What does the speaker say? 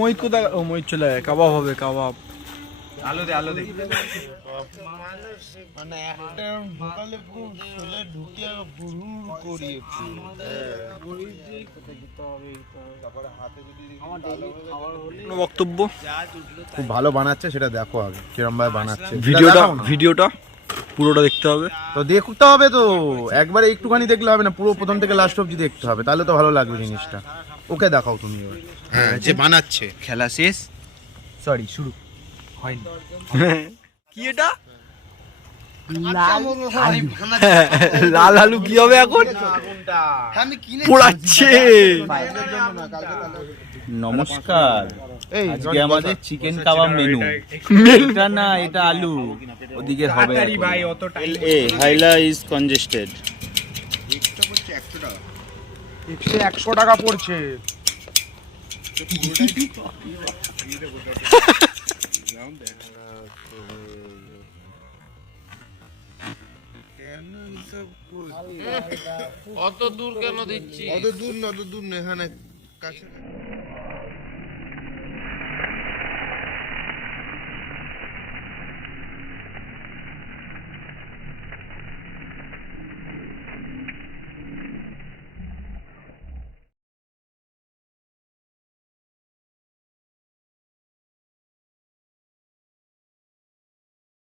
মহিত কোথায়? ও মহিত চলে যায়, কাবাব হবে, কাবাব। আলো দে আলো দে। মানে একটা ঢোকালে পুরো ছেলে ঢুকিয়ে বুড়ুর করিয়ে কোনো বক্তব্য? খুব ভালো বানাচ্ছে, সেটা দেখো আগে কিরম ভাবে বানাচ্ছে। ভিডিওটা পুরোটা দেখতে হবে তো দেখতে হবে তো, একবারে একটুখানি দেখলে হবে না, পুরো প্রথম থেকে লাস্ট অবধি দেখতে হবে, তাহলে তো ভালো লাগবে জিনিসটা। ওকে দেখাও তুমি। হ্যাঁ, যে বানাচ্ছে। খেলা শেষ, সরি শুরু হয়নি। কি এটা? লাল আলু কি হবে এখন? পোড়াচ্ছে। নমস্কার, আজকে আমাদের চিকেন কাবাব মেনু। এটা না, এটা আলু, ওদিকে হবে। ভাই অত টাইম হাইলা ইজ কনজেস্টেড। 100 টাকা পড়ছে। অত দূর কেন দিচ্ছি? অত দূর না, এখানে কাছে।